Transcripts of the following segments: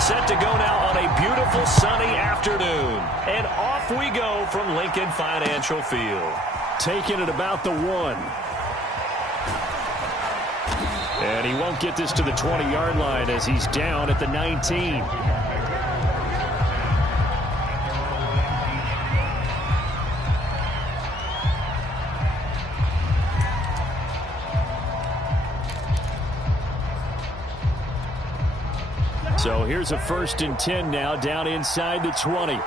Set to go now on a beautiful sunny afternoon. And off we go from Lincoln Financial Field. Taking it about the 1. And he won't get this to the 20-yard line as he's down at the 19. So here's a 1st and 10 now, down inside the 20. A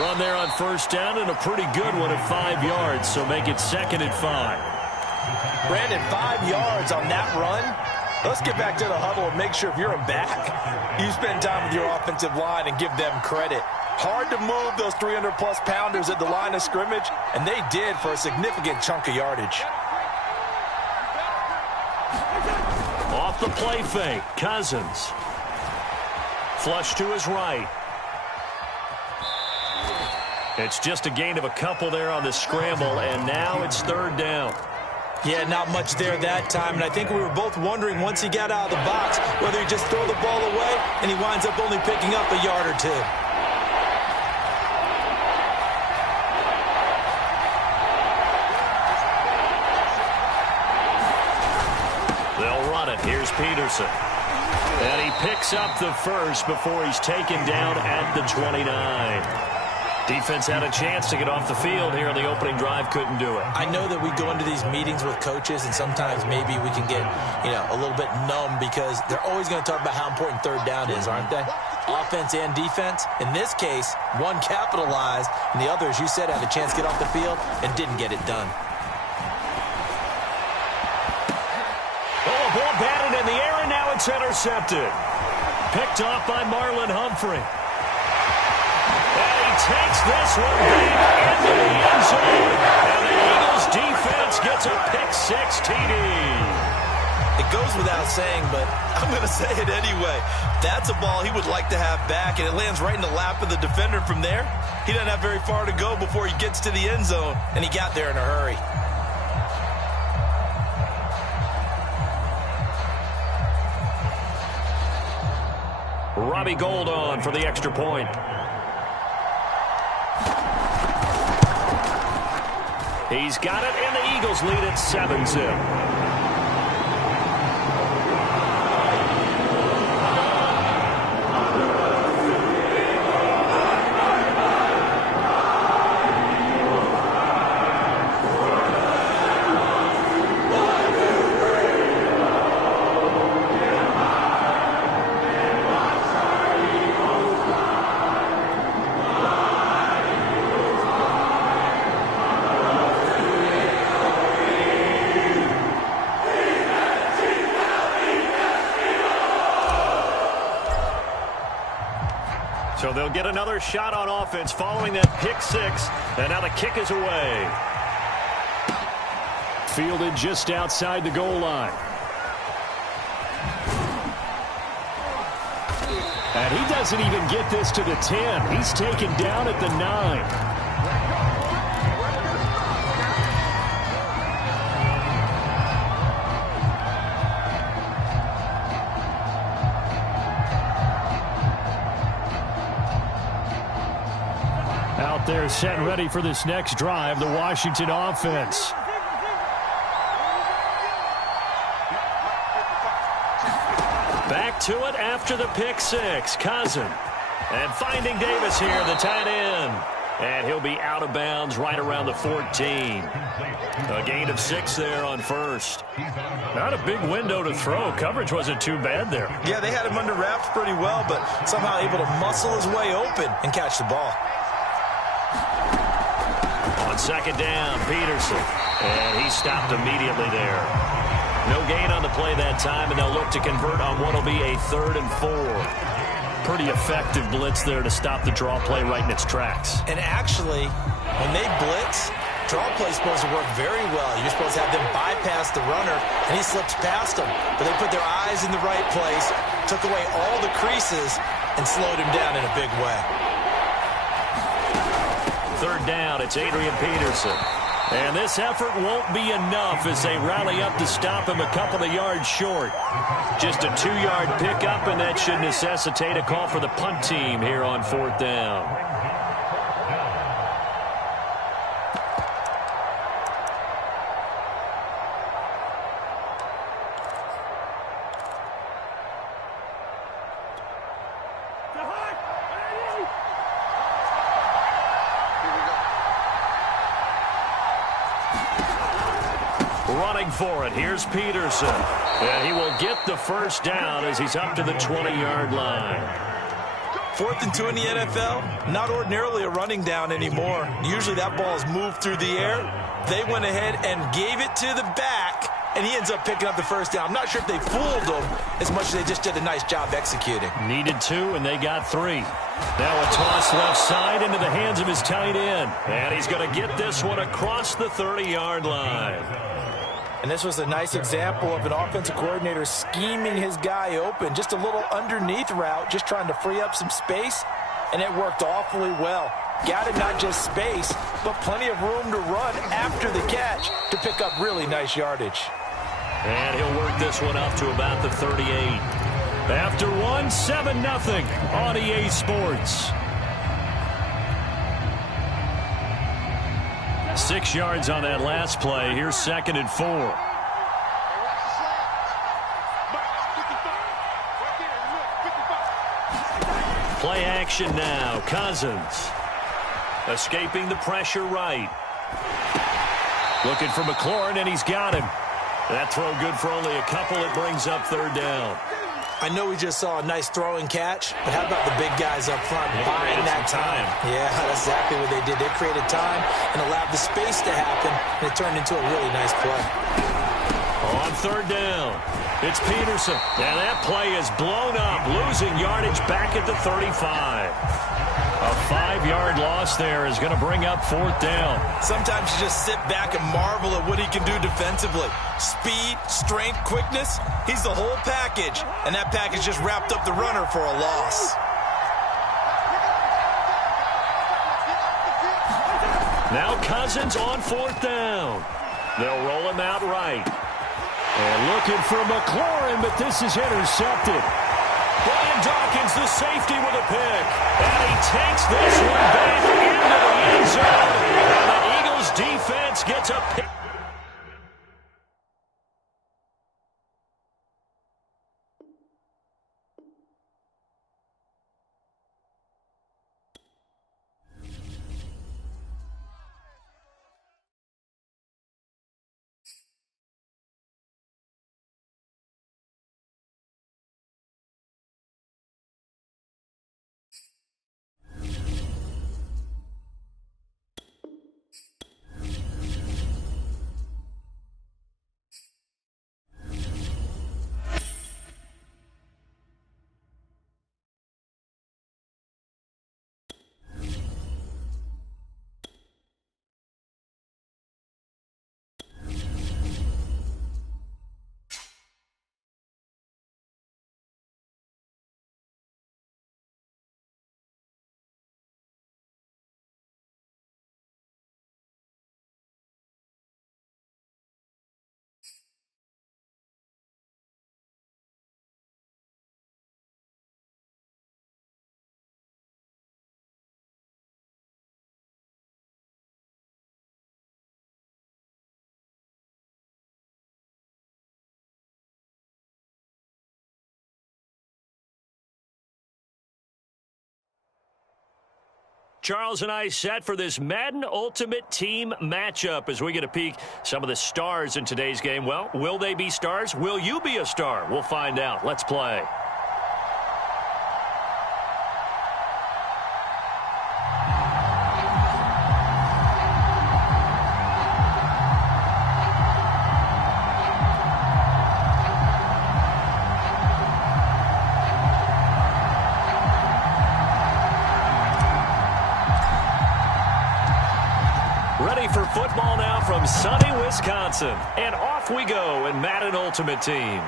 run there on 1st down and a pretty good one at 5 yards, so make it 2nd and 5. Brandon, 5 yards on that run. Let's get back to the huddle and make sure if you're a back, you spend time with your offensive line and give them credit. Hard to move those 300-plus pounders at the line of scrimmage, and they did for a significant chunk of yardage. Off the play fake, Cousins. Flush to his right. It's just a gain of a couple there on the scramble, and now it's 3rd down. Yeah, not much there that time, and I think we were both wondering once he got out of the box whether he'd just throw the ball away, and he winds up only picking up a yard or 2. They'll run it. Here's Peterson. And he picks up the 1st before he's taken down at the 29. Defense had a chance to get off the field here in the opening drive, couldn't do it. I know that we go into these meetings with coaches, and sometimes maybe we can get, a little bit numb because they're always going to talk about how important 3rd down is, aren't they? Offense and defense. In this case, one capitalized, and the other, as you said, had a chance to get off the field and didn't get it done. Oh, a ball batted in the air, and now it's intercepted. Picked off by Marlon Humphrey. Takes this one back into the end zone. And the Eagles defense gets a pick-6 TD. It goes without saying, but I'm going to say it anyway. That's a ball he would like to have back, and it lands right in the lap of the defender from there. He doesn't have very far to go before he gets to the end zone, and he got there in a hurry. Robbie Gould on for the extra point. He's got it, and the Eagles lead at 7-0. So they'll get another shot on offense following that pick-6, and now the kick is away. Fielded just outside the goal line. And he doesn't even get this to the 10. He's taken down at the 9. They're set and ready for this next drive, the Washington offense. Back to it after the pick-6. Cousin. And finding Davis here, the tight end. And he'll be out of bounds right around the 14. A gain of 6 there on first. Not a big window to throw. Coverage wasn't too bad there. Yeah, they had him under wraps pretty well, but somehow able to muscle his way open and catch the ball. On second down, Peterson. And he stopped immediately there. No gain on the play that time, and they'll look to convert on what will be a 3rd and 4. Pretty effective blitz there to stop the draw play right in its tracks. And actually, when they blitz, draw play is supposed to work very well. You're supposed to have them bypass bypass the runner, and he slips past them. But they put their eyes in the right place, took away all the creases, and slowed him down in a big way. Third down, it's Adrian Peterson. And this effort won't be enough as they rally up to stop him a couple of yards short. Just a 2-yard pickup, and that should necessitate a call for the punt team here on fourth down. Running for it, here's Peterson. And he will get the first down as he's up to the 20-yard line. 4th and 2 in the NFL, not ordinarily a running down anymore. Usually that ball is moved through the air. They went ahead and gave it to the back, and he ends up picking up the first down. I'm not sure if they fooled him as much as they just did a nice job executing. Needed 2, and they got 3. Now a toss left side into the hands of his tight end. And he's going to get this one across the 30-yard line. And this was a nice example of an offensive coordinator scheming his guy open. Just a little underneath route, just trying to free up some space, and it worked awfully well. Got him not just space, but plenty of room to run after the catch to pick up really nice yardage. And he'll work this one up to about the 38. After one, 7-0 on EA Sports. 6 yards on that last play. Here's 2nd and 4. Play action now. Cousins escaping the pressure right. Looking for McLaurin, and he's got him. That throw good for only a couple. It brings up 3rd down. I know we just saw a nice throw and catch, but how about the big guys up front buying that time? Yeah, that's exactly what they did. They created time and allowed the space to happen, and it turned into a really nice play. On 3rd down, it's Peterson. And that play is blown up, losing yardage back at the 35. A 5-yard loss there is going to bring up 4th down. Sometimes you just sit back and marvel at what he can do defensively. Speed, strength, quickness, he's the whole package. And that package just wrapped up the runner for a loss. Now Cousins on 4th down. They'll roll him out right. And looking for McLaurin, but this is intercepted. Brian Dawkins, the safety, with a pick. And he takes this one back into the end zone. And the Eagles defense gets a pick. Charles and I set for this Madden Ultimate Team matchup as we get a peek some of the stars in today's game. Well, will they be stars? Will you be a star? We'll find out. Let's play. Ready for football now from from sunny Wisconsin. And off we go in Madden Ultimate Team.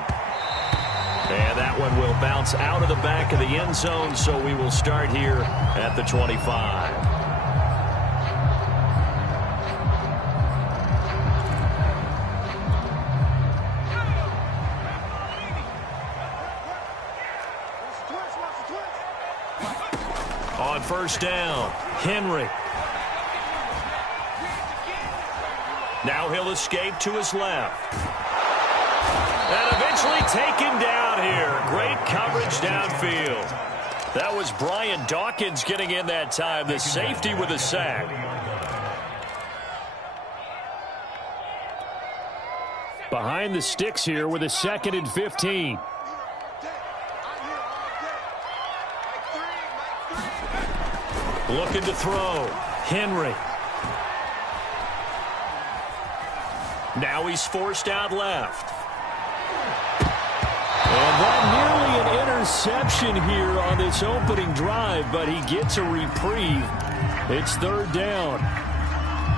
And that one will bounce out of the back of the end zone, so we will start here at the 25. On first down, Henry. Now he'll escape to his left. And eventually taken down here. Great coverage downfield. That was Brian Dawkins getting in that time, the safety with a sack. Behind the sticks here with a 2nd and 15. Looking to throw. Henry. Now he's forced out left. And that nearly an interception here on this opening drive, but he gets a reprieve. It's 3rd down.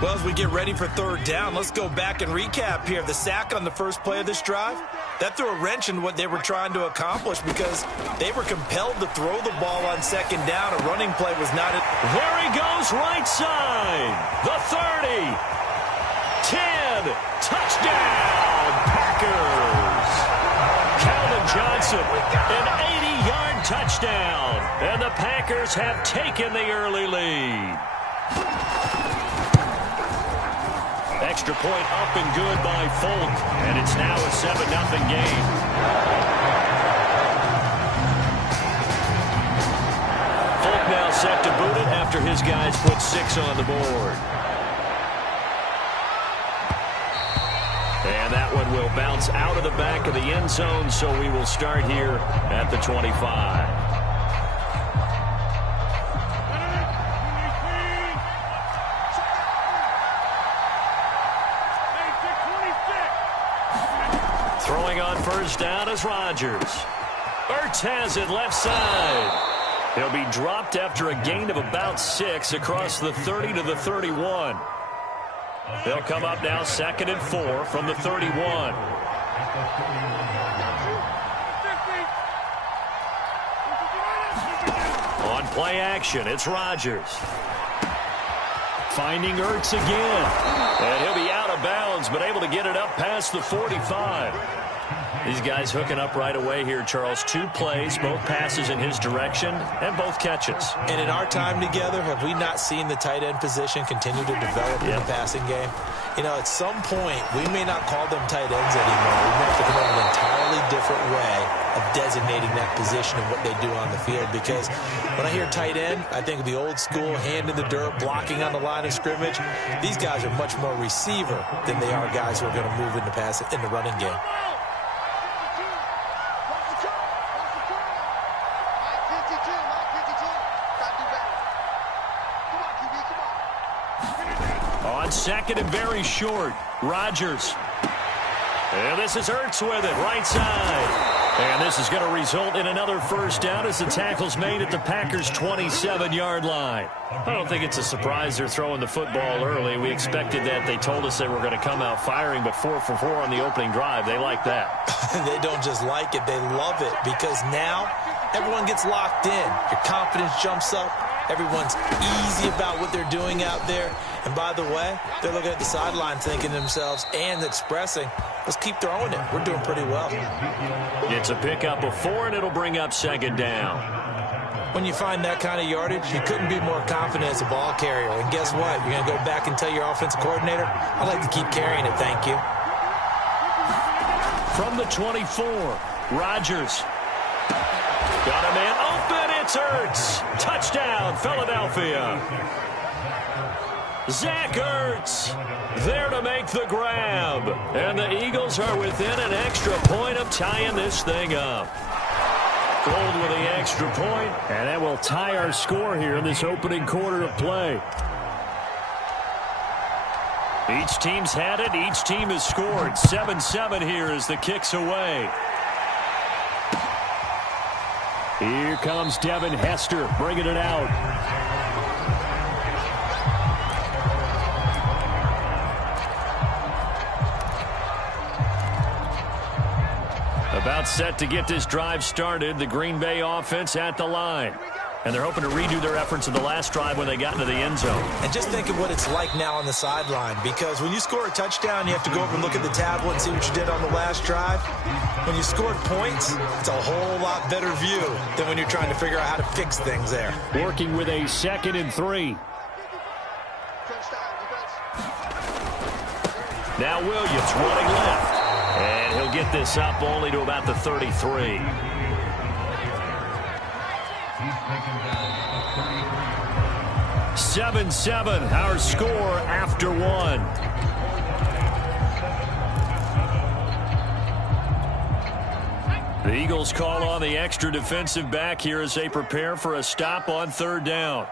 Well, as we get ready for 3rd down, let's go back and recap here. The sack on the first play of this drive, that threw a wrench in what they were trying to accomplish because they were compelled to throw the ball on 2nd down. A running play was not it. There he goes, right side. The 30. 10. Touchdown, Packers. Calvin Johnson, an 80-yard touchdown. And the Packers have taken the early lead. Extra point up and good by Folk. And it's now a 7-0 game. Folk now set to boot it after his guys put 6 on the board. And that one will bounce out of the back of the end zone, so we will start here at the 25. Throwing on first down is Rodgers. Ertz has it left side. He'll be dropped after a gain of about 6 across the 30 to the 31. They'll come up now 2nd and 4 from the 31. On play action, it's Rodgers. Finding Ertz again. And he'll be out of bounds, but able to get it up past the 45. These guys hooking up right away here, Charles. 2 plays, both passes in his direction, and both catches. And in our time together, have we not seen the tight end position continue to develop in the passing game? You know, at some point, we may not call them tight ends anymore. We may have to come up with an entirely different way of designating that position and what they do on the field. Because when I hear tight end, I think of the old school, hand in the dirt, blocking on the line of scrimmage. These guys are much more receiver than they are guys who are going to move into pass in the running game. On 2nd and very short, Rodgers. And this is Ertz with it, right side. And this is going to result in another first down as the tackle's made at the Packers' 27-yard line. I don't think it's a surprise they're throwing the football early. We expected that. They told us they were going to come out firing, but 4 for 4 on the opening drive. They like that. They don't just like it, they love it, because now everyone gets locked in. Your confidence jumps up. Everyone's easy about what they're doing out there. And by the way, they're looking at the sideline thinking to themselves and expressing, let's keep throwing it. We're doing pretty well. It's a pickup of 4, and it'll bring up 2nd down. When you find that kind of yardage, you couldn't be more confident as a ball carrier. And guess what? You're going to go back and tell your offensive coordinator, I'd like to keep carrying it, thank you. From the 24, Rodgers. Got a man open. It's Ertz. Touchdown, Philadelphia. Zach Ertz there to make the grab. And the Eagles are within an extra point of tying this thing up. Gold with the extra point, and that will tie our score here in this opening quarter of play. Each team's had it. Each team has scored. 7-7 here as the kick's away. Here comes Devin Hester bringing it out. About set to get this drive started, the Green Bay offense at the line. And they're hoping to redo their efforts in the last drive when they got into the end zone. And just think of what it's like now on the sideline, because when you score a touchdown, you have to go over and look at the tablet and see what you did on the last drive. When you scored points, it's a whole lot better view than when you're trying to figure out how to fix things there. Working with a 2nd and 3. Now Williams running left. And he'll get this up only to about the 33. 7-7, our score after 1. The Eagles call on the extra defensive back here as they prepare for a stop on 3rd down.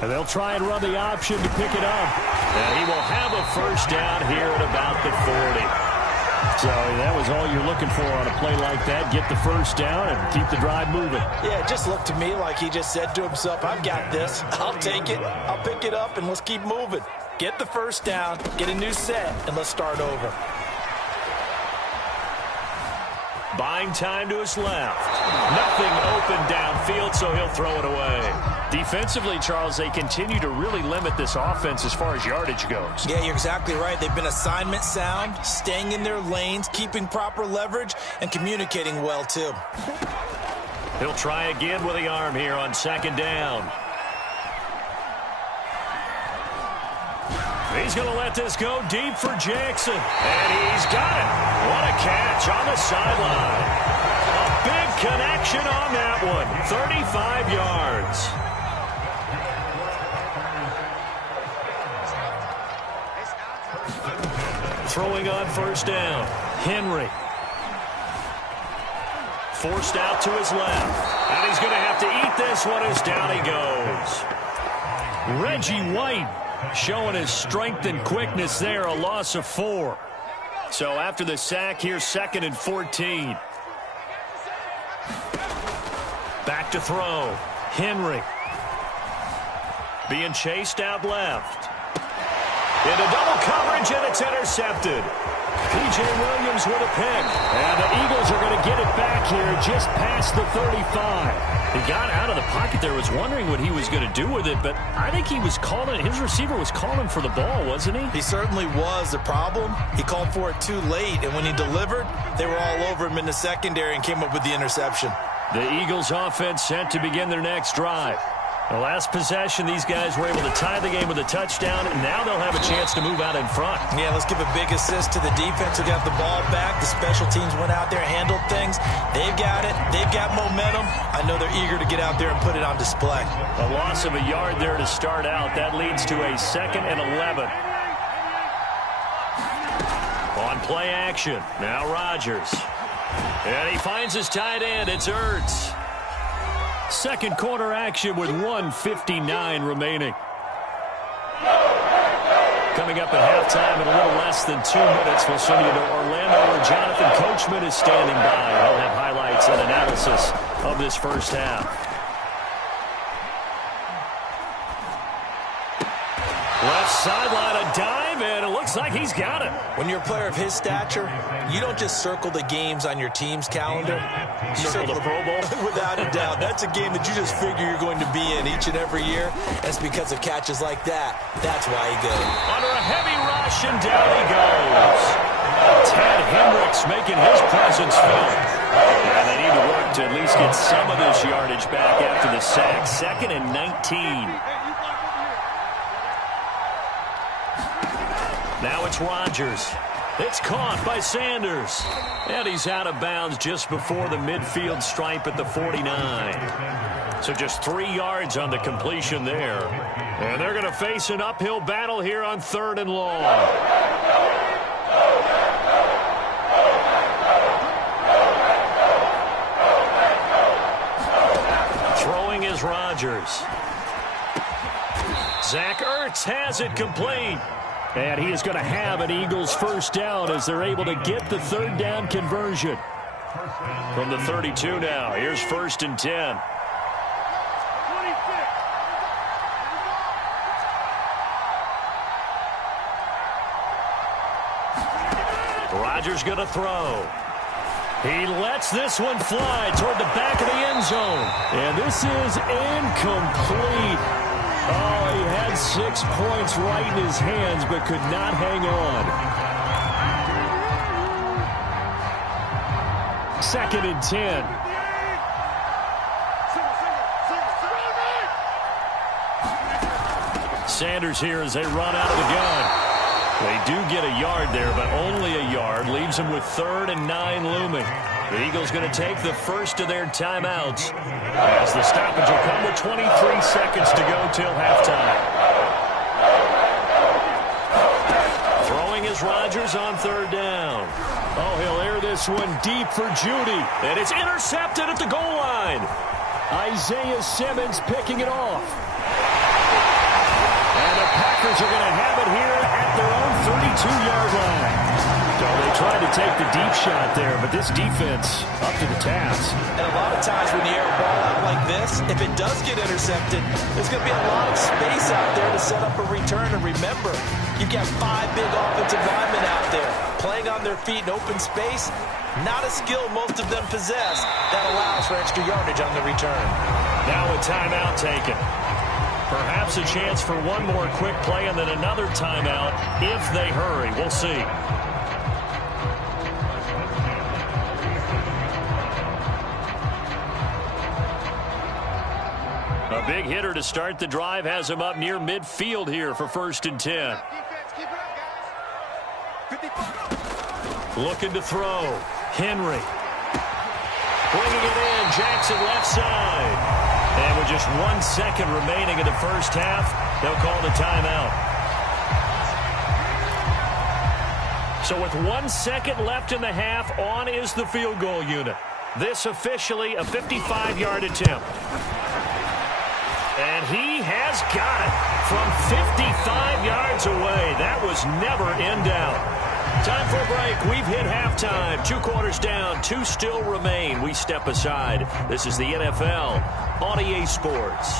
And they'll try and run the option to pick it up. And he will have a 1st down here at about the 40. So that was all you're looking for on a play like that. Get the 1st down and keep the drive moving. Yeah, it just looked to me like he just said to himself, I've got this. I'll take it. I'll pick it up, and let's keep moving. Get the 1st down, get a new set, and let's start over. Buying time to his left. Nothing open downfield, so he'll throw it away. Defensively, Charles, they continue to really limit this offense as far as yardage goes. Yeah, you're exactly right. They've been assignment sound, staying in their lanes, keeping proper leverage, and communicating well, too. He'll try again with the arm here on 2nd down. He's going to let this go deep for Jackson. And he's got it. What a catch on the sideline. A big connection on that one. 35 yards. Throwing on 1st down. Henry. Forced out to his left. And he's going to have to eat this one as down he goes. Reggie White showing his strength and quickness there, a loss of 4. So after the sack here, 2nd and 14. Back to throw. Henry. Being chased out left. Into double coverage, and it's intercepted. P.J. Williams with a pick. And the Eagles are going to get it back here just past the 35. He got out of the pocket there, was wondering what he was going to do with it, but I think he was calling, his receiver was calling for the ball, wasn't he? He certainly was. The problem, he called for it too late, and when he delivered, they were all over him in the secondary and came up with the interception. The Eagles offense set to begin their next drive. The last possession, these guys were able to tie the game with a touchdown, and now they'll have a chance to move out in front. Yeah, let's give a big assist to the defense who got the ball back. The special teams went out there and handled things. They've got it. They've got momentum. I know they're eager to get out there and put it on display. A loss of a yard there to start out. That leads to a 2nd and 11. On play action, now Rodgers. And he finds his tight end. It's Ertz. 2nd quarter action with 1:59 remaining. Coming up at halftime in a little less than 2 minutes, we'll send you to Orlando where Jonathan Coachman is standing by. He'll have highlights and analysis of this 1st half. Left sideline, a dive, and it looks like he's got it. When you're a player of his stature, you don't just circle the games on your team's calendar. You Circle the Pro Bowl? Without a doubt. That's a game that you just figure you're going to be in each and every year. That's because of catches like that. That's why he goes. Under a heavy rush, and down he goes. Ted Hendricks making his presence felt. And they need to work to at least get some of this yardage back after the sack. 2nd and 19. Now it's Rodgers. It's caught by Sanders. And he's out of bounds just before the midfield stripe at the 49. So just 3 yards on the completion there. And they're going to face an uphill battle here on 3rd and long. Throwing is Rodgers. Zach Ertz has it complete. And he is going to have an Eagles 1st down as they're able to get the 3rd down conversion. From the 32 now, here's 1st and 10. Rodgers going to throw. He lets this one fly toward the back of the end zone. And this is incomplete. Oh, he had 6 points right in his hands, but could not hang on. 2nd and 10. Sanders here as they run out of the gun. They do get a yard there, but only a yard. Leaves them with 3rd and 9 looming. The Eagles going to take the first of their timeouts as the stoppage will come with 23 seconds to go till halftime. Throwing is Rodgers on 3rd down. Oh, he'll air this one deep for Judy. And it's intercepted at the goal line. Isaiah Simmons picking it off. And the Packers are going to have it here at their own 32-yard line. So they tried to take the deep shot there, but this defense up to the task. And a lot of times when you air a ball out like this, if it does get intercepted, there's going to be a lot of space out there to set up a return. And remember, you've got 5 big offensive linemen out there playing on their feet in open space. Not a skill most of them possess that allows for extra yardage on the return. Now a timeout taken. Perhaps a chance for one more quick play and then another timeout if they hurry. We'll see. A big hitter to start the drive has him up near midfield here for 1st and 10. Looking to throw. Henry. Bringing it in. Jackson left side. And with just 1 second remaining in the first half, they'll call the timeout. So with 1 second left in the half, on is the field goal unit. This officially a 55-yard attempt. And he has got it from 55 yards away. That was never in doubt. Time for a break. We've hit halftime. 2 quarters down. 2 still remain. We step aside. This is the NFL on EA Sports.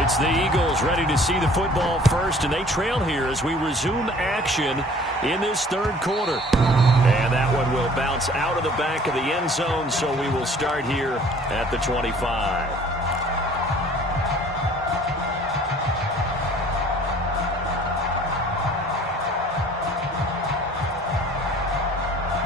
It's the Eagles ready to see the football first, and they trail here as we resume action in this 3rd quarter. And that one will bounce out of the back of the end zone, so we will start here at the 25.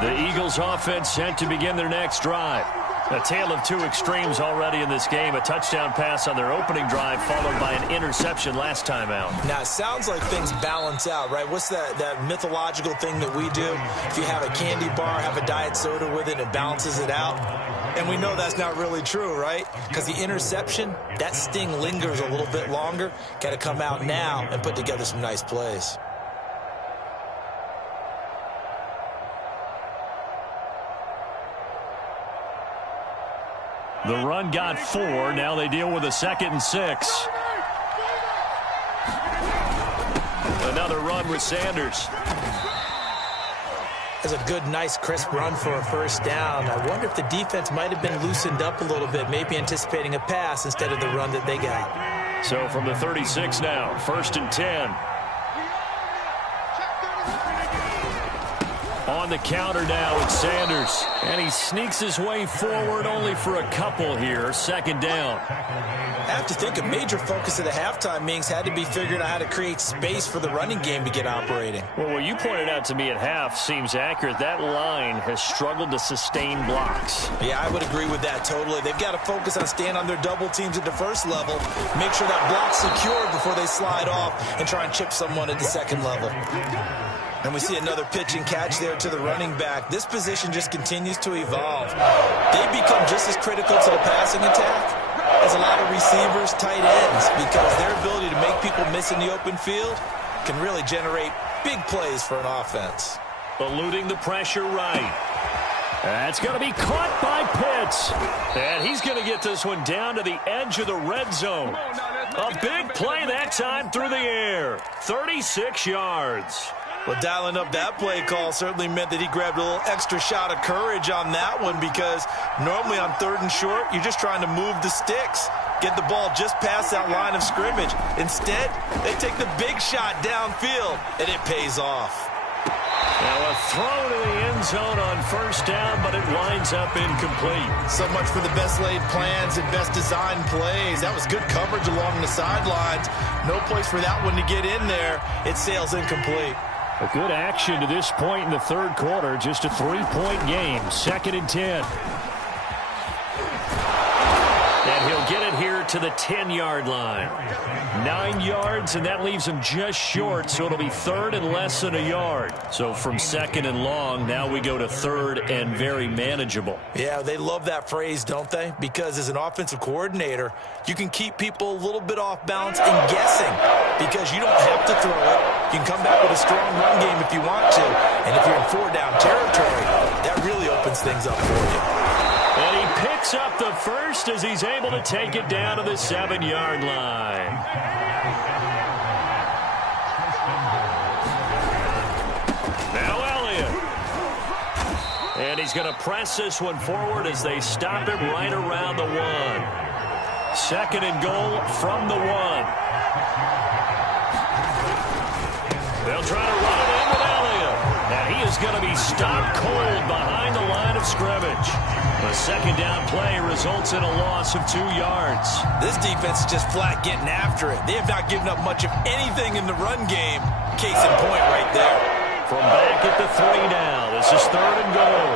The Eagles offense set to begin their next drive. A tale of 2 extremes already in this game. A touchdown pass on their opening drive followed by an interception last time out. Now, it sounds like things balance out, right? What's that mythological thing that we do? If you have a candy bar, have a diet soda with it, it balances it out. And we know that's not really true, right? Because the interception, that sting lingers a little bit longer. Got to come out now and put together some nice plays. The run got 4. Now they deal with a 2nd and 6. Another run with Sanders. That's a good, nice, crisp run for a 1st down. I wonder if the defense might have been loosened up a little bit, maybe anticipating a pass instead of the run that they got. So from the 36 now, 1st and 10. On the counter now with Sanders. And he sneaks his way forward only for a couple here. 2nd down. I have to think a major focus of the halftime meetings had to be figuring out how to create space for the running game to get operating. Well, what you pointed out to me at half seems accurate. That line has struggled to sustain blocks. Yeah, I would agree with that totally. They've got to focus on staying on their double teams at the 1st level, make sure that block's secured before they slide off and try and chip someone at the 2nd level. And we see another pitch and catch there to the running back. This position just continues to evolve. They become just as critical to the passing attack as a lot of receivers, tight ends, because their ability to make people miss in the open field can really generate big plays for an offense. Eluding the pressure right. That's going to be caught by Pitts. And he's going to get this one down to the edge of the red zone. A big play that time through the air. 36 yards. Well, dialing up that play call certainly meant that he grabbed a little extra shot of courage on that one, because normally on 3rd and short, you're just trying to move the sticks, get the ball just past that line of scrimmage. Instead, they take the big shot downfield, and it pays off. Now a throw to the end zone on first down, but it winds up incomplete. So much for the best laid plans and best designed plays. That was good coverage along the sidelines. No place for that one to get in there. It sails incomplete. A good action to this point in the third quarter. Just a 3-point game. 2nd and 10. And he'll get it here to the 10-yard line. 9 yards, and that leaves him just short, so it'll be 3rd and less than a yard. So from 2nd and long, now we go to 3rd and very manageable. Yeah, they love that phrase, don't they? Because as an offensive coordinator, you can keep people a little bit off balance and guessing because you don't have to throw it. You can come back with a strong run game if you want to. And if you're in 4-down territory, that really opens things up for you. And he picks up the first as he's able to take it down to the 7-yard line. Now Elliott. And he's going to press this one forward as they stop it right around the 1. 2nd and goal from the 1. They'll try to run it in with Elliott. And he is going to be stopped cold behind the line of scrimmage. A 2nd down play results in a loss of 2 yards. This defense is just flat getting after it. They have not given up much of anything in the run game. Case in point right there. From back at the 3 now. This is 3rd and goal.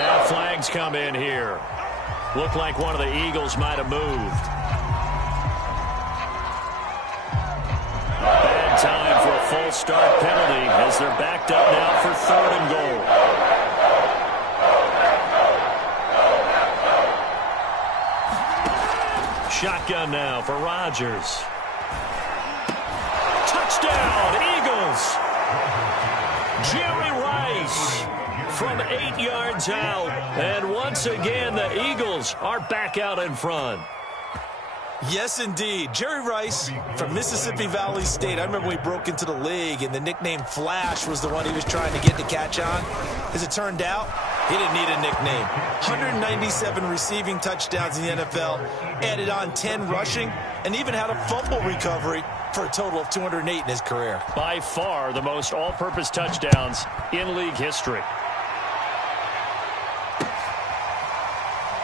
Now flags come in here. Looked like one of the Eagles might have moved. Bad time for a full start penalty as they're backed up now for 3rd and goal. Shotgun now for Rodgers. Touchdown, Eagles! Jerry Rice from 8 yards out. And once again, the Eagles are back out in front. Yes, indeed. Jerry Rice from Mississippi Valley State. I remember when he broke into the league, and the nickname Flash was the one he was trying to get to catch on. As it turned out, he didn't need a nickname. 197 receiving touchdowns in the NFL, added on 10 rushing, and even had a fumble recovery for a total of 208 in his career. By far the most all-purpose touchdowns in league history.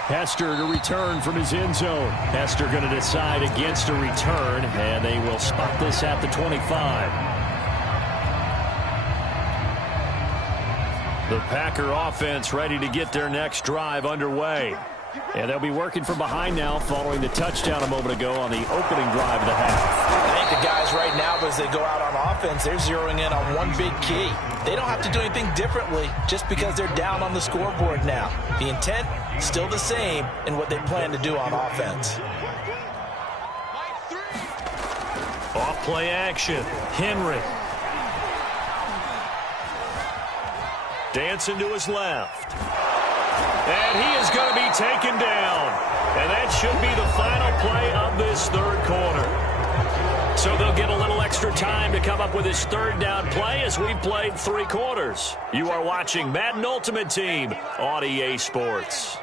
Hester to return from his end zone. Hester going to decide against a return, and they will spot this at the 25. The Packer offense ready to get their next drive underway. And they'll be working from behind now following the touchdown a moment ago on the opening drive of the half. I think the guys right now, as they go out on offense, they're zeroing in on one big key. They don't have to do anything differently just because they're down on the scoreboard now. The intent, still the same in what they plan to do on offense. Off play action. Henry. Dancing to his left. And he is going to be taken down. And that should be the final play of this third quarter. So they'll get a little extra time to come up with his 3rd down play as we've played 3 quarters. You are watching Madden Ultimate Team on EA Sports.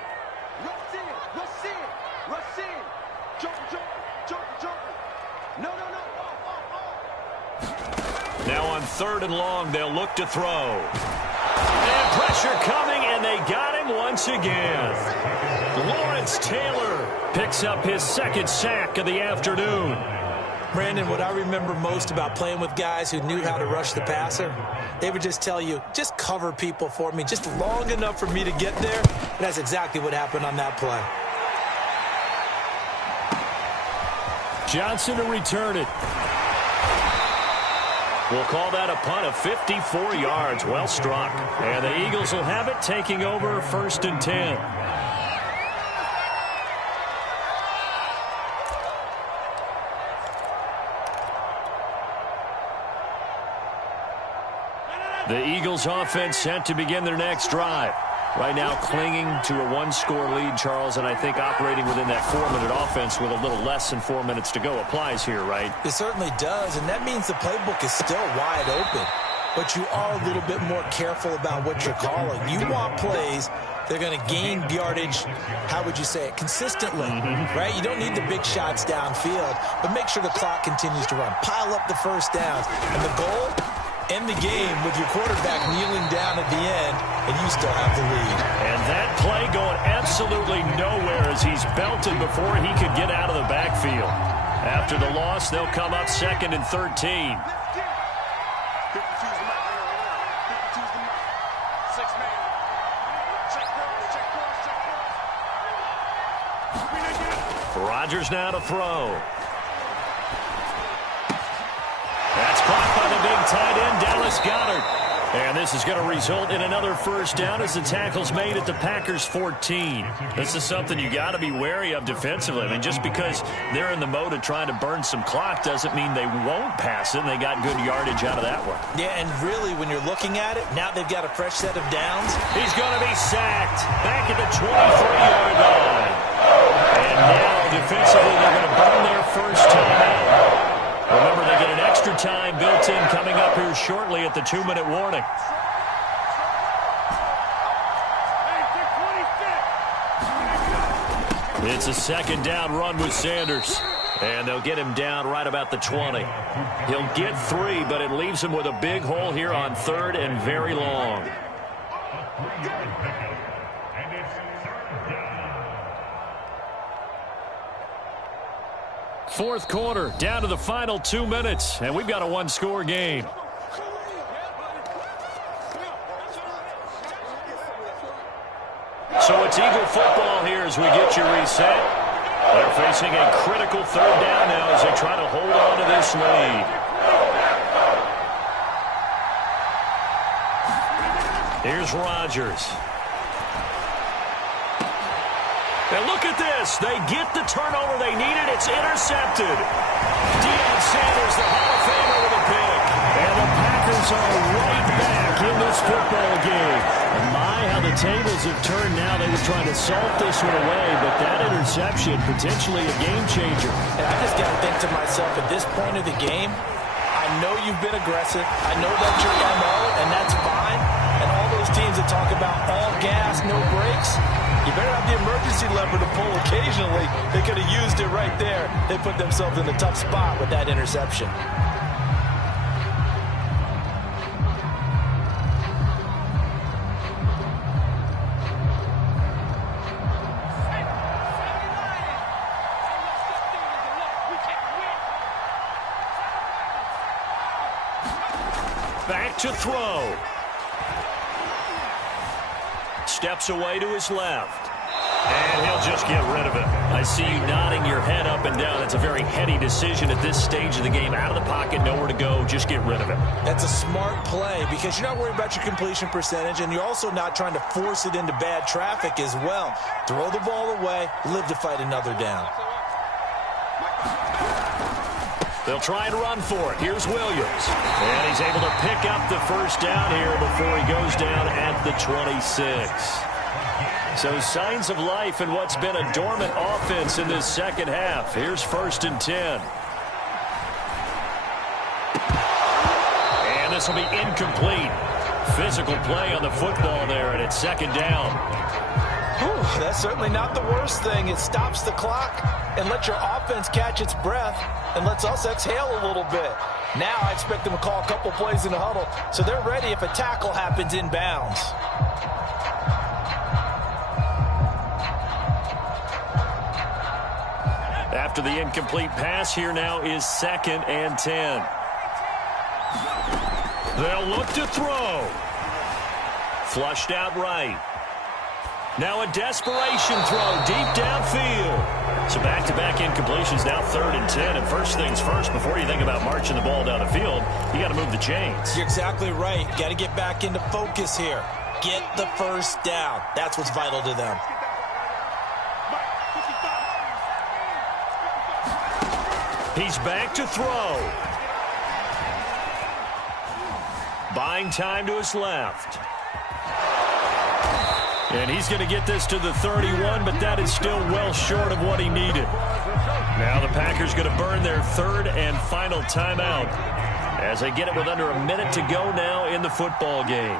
Now on 3rd and long, they'll look to throw. And pressure coming, and they got him once again. Lawrence Taylor picks up his 2nd sack of the afternoon. Brandon, what I remember most about playing with guys who knew how to rush the passer, they would just tell you, just cover people for me, just long enough for me to get there. And that's exactly what happened on that play. Johnson to return it. We'll call that a punt of 54 yards. Well struck. And the Eagles will have it, taking over 1st and 10. The Eagles offense set to begin their next drive. Right now clinging to a 1-score lead, Charles, and I think operating within that 4-minute offense with a little less than 4 minutes to go applies here, right? It certainly does, and that means the playbook is still wide open. But you are a little bit more careful about what you're calling. You want plays they're going to gain yardage, how would you say it, consistently, right? You don't need the big shots downfield, but make sure the clock continues to run. Pile up the first downs. And the goal, end the game with your quarterback kneeling down at the end, and you still have the lead. And that play going absolutely nowhere as he's belted before he could get out of the backfield. After the loss, they'll come up 2nd and 13. Rodgers now to throw. That's caught by the big tight end, Dallas Goedert. And this is going to result in another first down as the tackle's made at the Packers' 14. This is something you got to be wary of defensively. I mean, just because they're in the mode of trying to burn some clock doesn't mean they won't pass it, and they got good yardage out of that one. Yeah, and really, when you're looking at it, now they've got a fresh set of downs. He's going to be sacked back at the 23-yard line. And now, defensively, they're going to burn their first time out. Remember, they get an extra time built in coming up here shortly at the 2-minute warning. It's a second down run with Sanders. And they'll get him down right about the 20. He'll get 3, but it leaves him with a big hole here on 3rd and very long. Fourth quarter, down to the final 2 minutes, and we've got a one-score game. So it's Eagle football here as we get you reset. They're facing a critical 3rd down now as they try to hold on to this lead. Here's Rodgers. And look at this. They get the turnover they needed. It's intercepted. Deion Sanders, the Hall of Famer, with a pick. And the Packers are right back in this football game. And my, how the tables have turned now. They were trying to salt this one away, but that interception, potentially a game changer. And I just got to think to myself, at this point of the game, I know you've been aggressive. I know that's your MO, and that's fine. And all those teams that talk about all gas, no brakes, you better have the emergency lever to pull occasionally. They could have used it right there. They put themselves in a tough spot with that interception. Back to throw. Steps away to his left. And he'll just get rid of it. I see you nodding your head up and down. It's a very heady decision at this stage of the game. Out of the pocket, nowhere to go. Just get rid of it. That's a smart play because you're not worried about your completion percentage, and you're also not trying to force it into bad traffic as well. Throw the ball away, live to fight another down. They'll try and run for it. Here's Williams. And he's able to pick up the first down here before he goes down at the 26. So signs of life in what's been a dormant offense in this second half. Here's 1st and 10. And this will be incomplete. Physical play on the football there, and it's 2nd down. Whew, that's certainly not the worst thing. It stops the clock and lets your offense catch its breath and lets us exhale a little bit. Now I expect them to call a couple plays in the huddle so they're ready if a tackle happens inbounds. After the incomplete pass, here now is 2nd and 10. They'll look to throw. Flushed out right. Now a desperation throw deep downfield. So back-to-back incompletions, now 3rd and 10. And first things first, before you think about marching the ball down the field, you got to move the chains. You're exactly right. Got to get back into focus here. Get the first down. That's what's vital to them. He's back to throw. Buying time to his left. And he's going to get this to the 31, but that is still well short of what he needed. Now the Packers going to burn their 3rd and final timeout as they get it with under a minute to go now in the football game.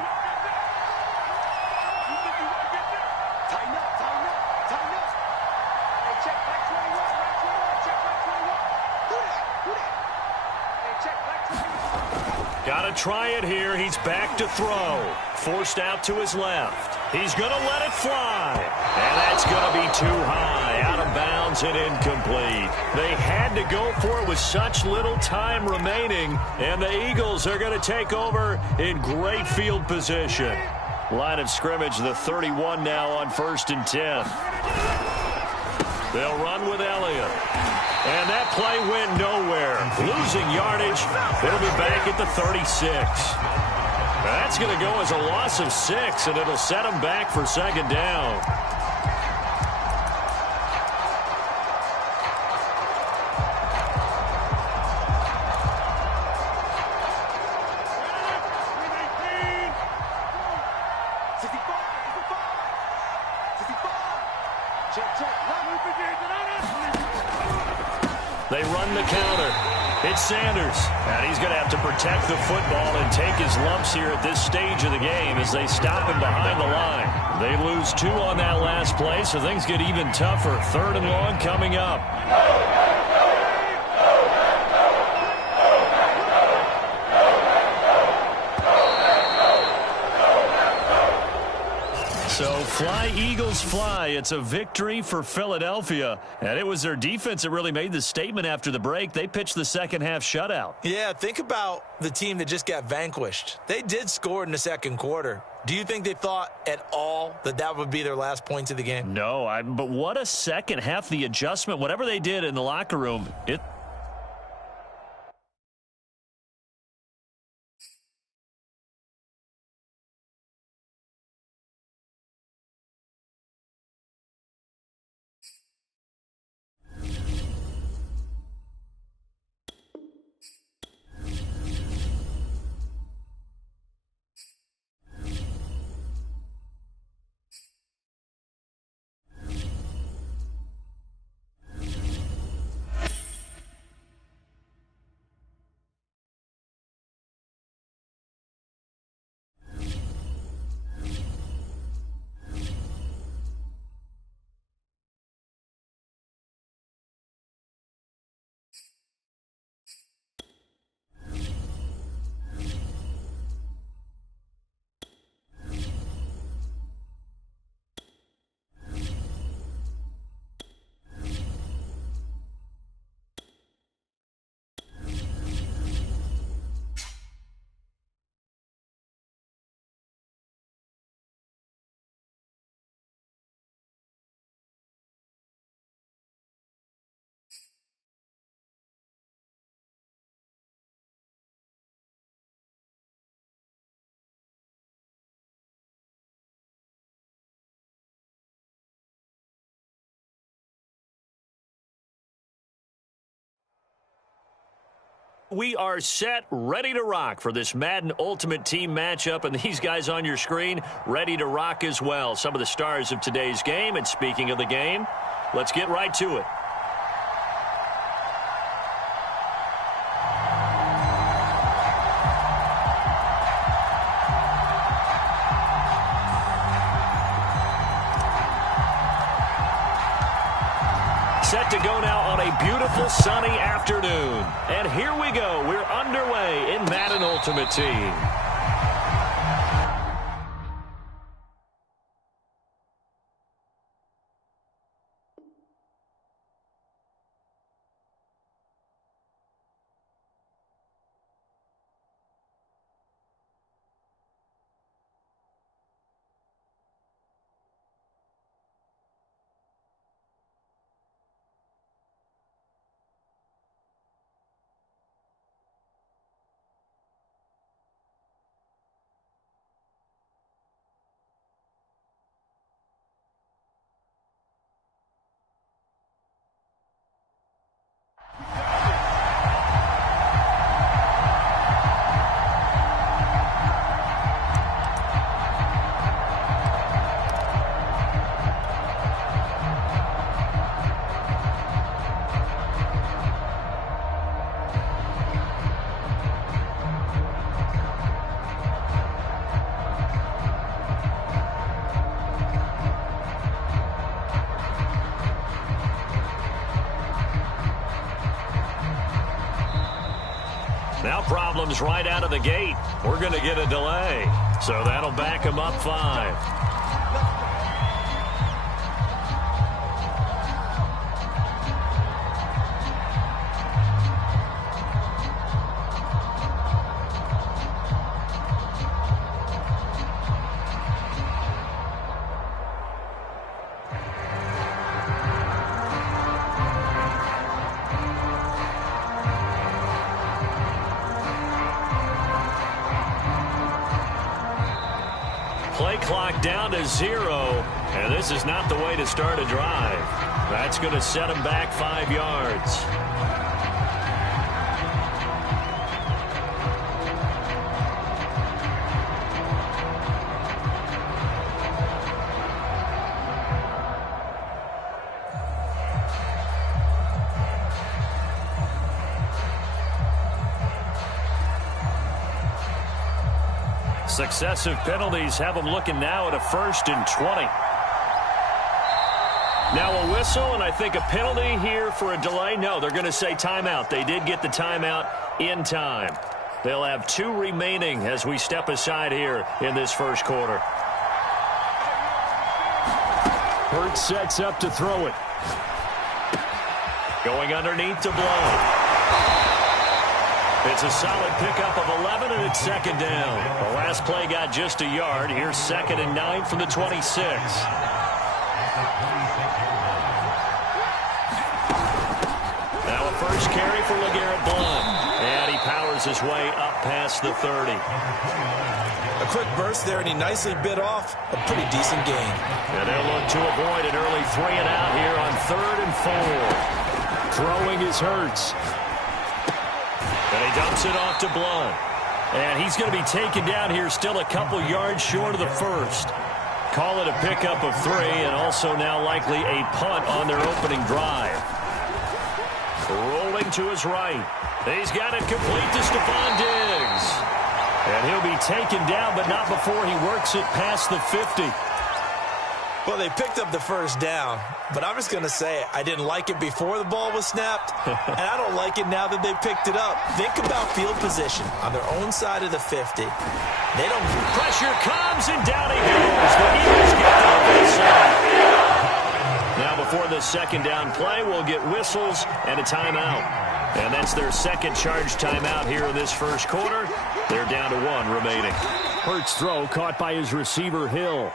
Got to try it here. He's back to throw. Forced out to his left. He's going to let it fly. And that's going to be too high. Out of bounds and incomplete. They had to go for it with such little time remaining. And the Eagles are going to take over in great field position. Line of scrimmage, the 31 now on 1st and 10. They'll run with Elliott. And that play went nowhere. Losing yardage. They'll be back at the 36. That's going to go as a loss of 6, and it'll set them back for 2nd down. They run the counter. It's Sanders. And he's going to have to protect the football and take his lumps here at this stage of the game as they stop him behind the line. They lose 2 on that last play, so things get even tougher. 3rd and long coming up. So fly, Eagles, fly. It's a victory for Philadelphia. And it was their defense that really made the statement after the break. They pitched the second half shutout. Yeah, think about the team that just got vanquished. They did score in the second quarter. Do you think they thought at all that that would be their last points of the game? No, but what a second half. The adjustment, whatever they did in the locker room, it... We are set, ready to rock for this Madden Ultimate Team matchup, and these guys on your screen ready to rock as well. Some of the stars of today's game, and speaking of the game, let's get right to it. Set to go now on a beautiful sunny afternoon. And here we go. We're underway in Madden Ultimate Team. Now problems right out of the gate. We're going to get a delay. So that'll back them up 5. Play clock down to 0, and this is not the way to start a drive. That's going to set him back 5 yards. Successive penalties have them looking now at a 1st and 20. Now a whistle, and I think a penalty here for a delay. No, they're going to say timeout. They did get the timeout in time. They'll have 2 remaining as we step aside here in this first quarter. Hurts sets up to throw it. Going underneath to blow. It's a solid pickup of 11, and it's 2nd down. The last play got just a yard. Here's 2nd and 9 from the 26. Now a first carry for LeGarrette Blount. And he powers his way up past the 30. A quick burst there, and he nicely bit off a pretty decent gain. And they'll look to avoid an early 3 and out here on 3rd and 4. Throwing is Hurts. And he dumps it off to Blount. And he's going to be taken down here still a couple yards short of the 1st. Call it a pickup of 3, and also now likely a punt on their opening drive. Rolling to his right. He's got it complete to Stephon Diggs. And he'll be taken down, but not before he works it past the 50. Well, they picked up the 1st down, but I'm just going to say I didn't like it before the ball was snapped, and I don't like it now that they picked it up. Think about field position on their own side of the 50. They don't... Pressure comes, and down he goes. The Eagles get the offensive. Now before the 2nd down play, we'll get whistles and a timeout. And that's their 2nd charge timeout here in this first quarter. They're down to 1 remaining. Hurts throw caught by his receiver, Hill.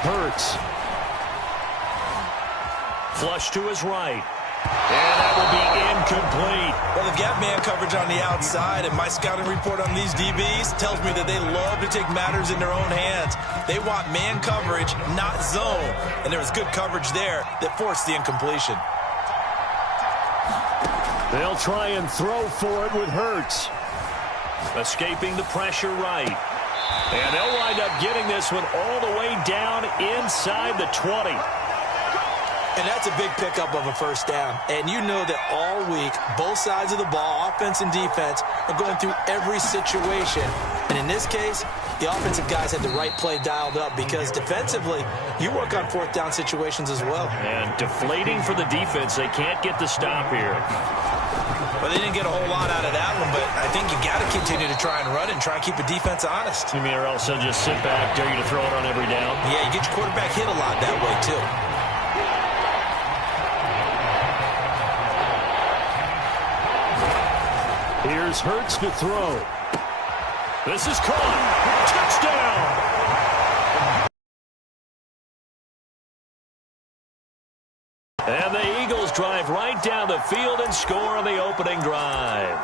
Hurts. Flush to his right. And that will be incomplete. Well, they've got man coverage on the outside, and my scouting report on these DBs tells me that they love to take matters in their own hands. They want man coverage, not zone. And there was good coverage there that forced the incompletion. They'll try and throw for it with Hurts. Escaping the pressure right. And they'll wind up getting this one all the way down inside the 20. And that's a big pickup of a 1st down. And you know that all week, both sides of the ball, offense and defense, are going through every situation. And in this case, the offensive guys had the right play dialed up because defensively, you work on 4th down situations as well. And deflating for the defense. They can't get the stop here. Well, they didn't get a whole lot out of that one, but I think you got to continue to try and run and try and keep the defense honest. You mean, or else they'll just sit back, dare you to throw it on every down? Yeah, you get your quarterback hit a lot that way, too. Here's Hurts to throw. This is caught. Touchdown! And the Eagles drive right down the field and score on the opening drive.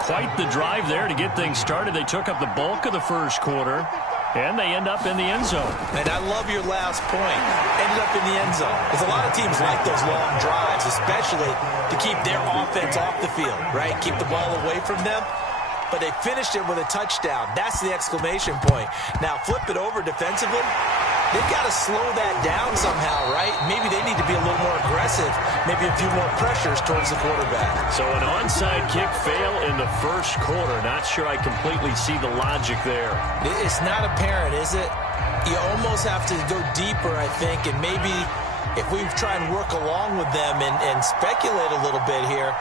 Quite the drive there to get things started. They took up the bulk of the first quarter, and they end up in the end zone. And I love your last point. Ended up in the end zone. Because a lot of teams like those long drives, especially to keep their offense off the field, right? Keep the ball away from them. But they finished it with a touchdown. That's the exclamation point. Now, flip it over defensively. They've got to slow that down somehow, right? Maybe they need to be a little more aggressive, maybe a few more pressures towards the quarterback. So an onside kick fail in the first quarter. Not sure I completely see the logic there. It's not apparent, is it? You almost have to go deeper, I think, and maybe if we try and work along with them and speculate a little bit here,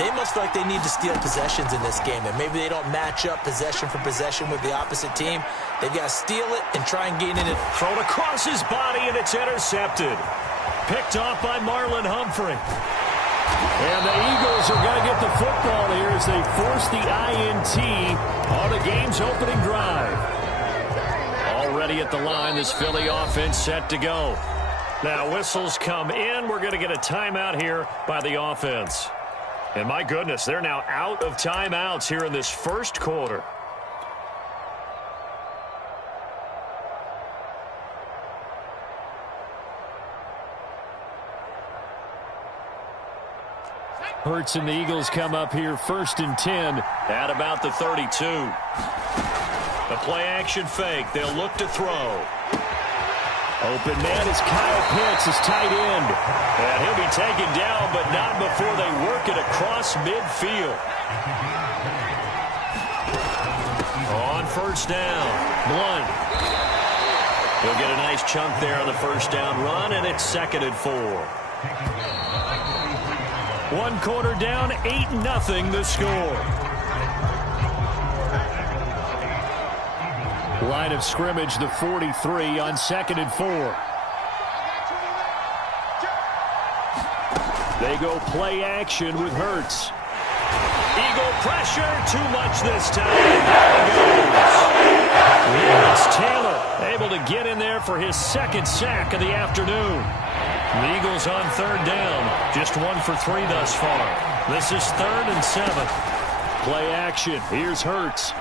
they must feel like they need to steal possessions in this game, and maybe they don't match up possession for possession with the opposite team. They've got to steal it and try and gain it. Thrown across his body, and it's intercepted. Picked off by Marlon Humphrey. And the Eagles are going to get the football here as they force the INT on the game's opening drive. Already at the line, this Philly offense set to go. Now whistles come in. We're going to get a timeout here by the offense. And my goodness, they're now out of timeouts here in this first quarter. Hurts and the Eagles come up here 1st and 10 at about the 32. The play action fake. They'll look to throw. Open man is Kyle Pitts, his tight end. And he'll be taken down, but not before they work it across midfield. On 1st down, Blunt. He'll get a nice chunk there on the 1st down run, and it's 2nd and 4. 1 quarter down, 8-0 the score. Line of scrimmage, the 43 on 2nd and 4. They go play action with Hurts. Eagle pressure, too much this time. Lawrence Taylor able to get in there for his 2nd sack of the afternoon. The Eagles on 3rd down, just 1 for 3 thus far. This is 3rd and 7. Play action, here's Hurts.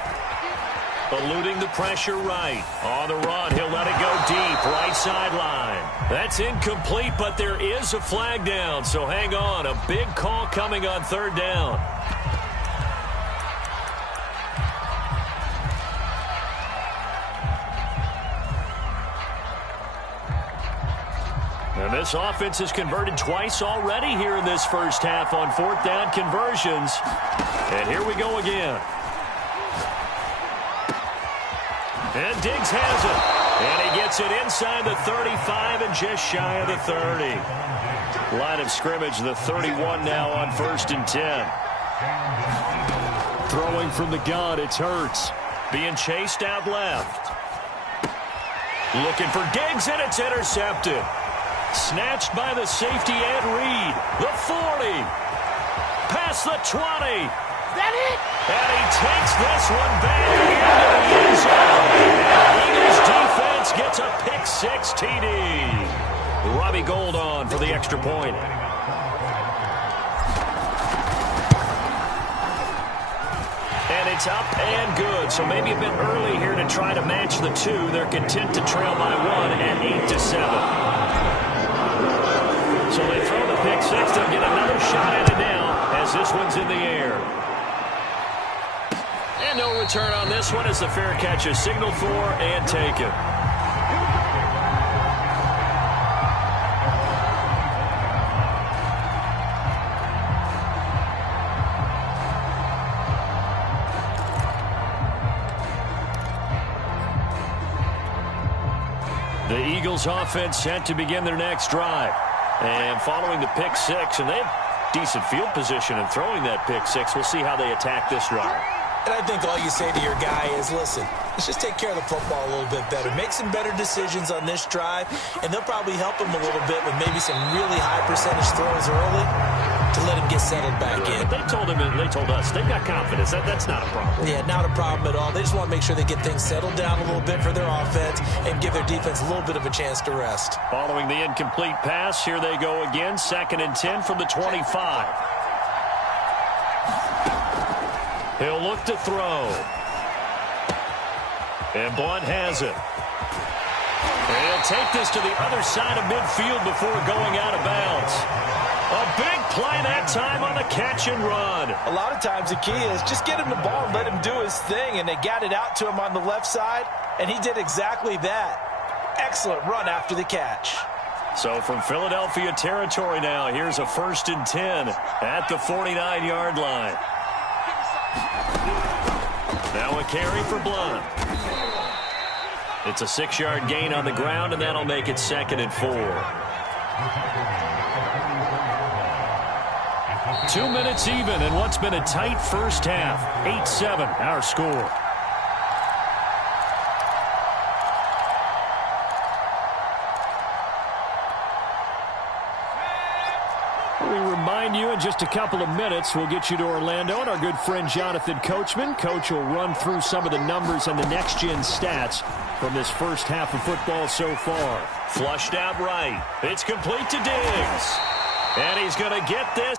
Eluding the pressure right. On the run, he'll let it go deep, right sideline. That's incomplete, but there is a flag down, so hang on. A big call coming on 3rd down. And this offense has converted twice already here in this first half on 4th down conversions. And here we go again. And Diggs has it. And he gets it inside the 35 and just shy of the 30. Line of scrimmage, the 31 now on 1st and 10. Throwing from the gun, it's Hurts. Being chased out left. Looking for Diggs, and it's intercepted. Snatched by the safety Ed Reed. The 40. Past the 20. Is that it? And he takes this one back into the end zone. And the Eagles defense gets a pick-6 TD. Robbie Gould on for the extra point. And it's up and good. So maybe a bit early here to try to match the 2. They're content to trail by 1 at 8-7. So they throw the pick-6. They'll get another shot at it now as this one's in the air. And no return on this one as the fair catch is signaled for and taken. The Eagles offense set to begin their next drive. And following the pick-6, and they have decent field position in throwing that pick-6. We'll see how they attack this drive. And I think all you say to your guy is, listen, let's just take care of the football a little bit better. Make some better decisions on this drive, and they'll probably help him a little bit with maybe some really high percentage throws early to let him get settled back in. But they told us, they've got confidence. That's not a problem. Yeah, not a problem at all. They just want to make sure they get things settled down a little bit for their offense and give their defense a little bit of a chance to rest. Following the incomplete pass, here they go again. 2nd and 10 from the 25. He'll look to throw. And Blunt has it. And he'll take this to the other side of midfield before going out of bounds. A big play that time on the catch and run. A lot of times the key is just get him the ball and let him do his thing, and they got it out to him on the left side, and he did exactly that. Excellent run after the catch. So from Philadelphia territory now, here's a 1st and 10 at the 49-yard line. Now a carry for Blunt. It's a 6-yard gain on the ground, and that'll make it 2nd and 4. 2 minutes even in what's been a tight first half. 8-7, our score. We remind you in just a couple of minutes, we'll get you to Orlando, and our good friend Jonathan Coachman. Coach will run through some of the numbers and the next-gen stats from this first half of football so far. Flushed out right. It's complete to Diggs. And he's going to get this.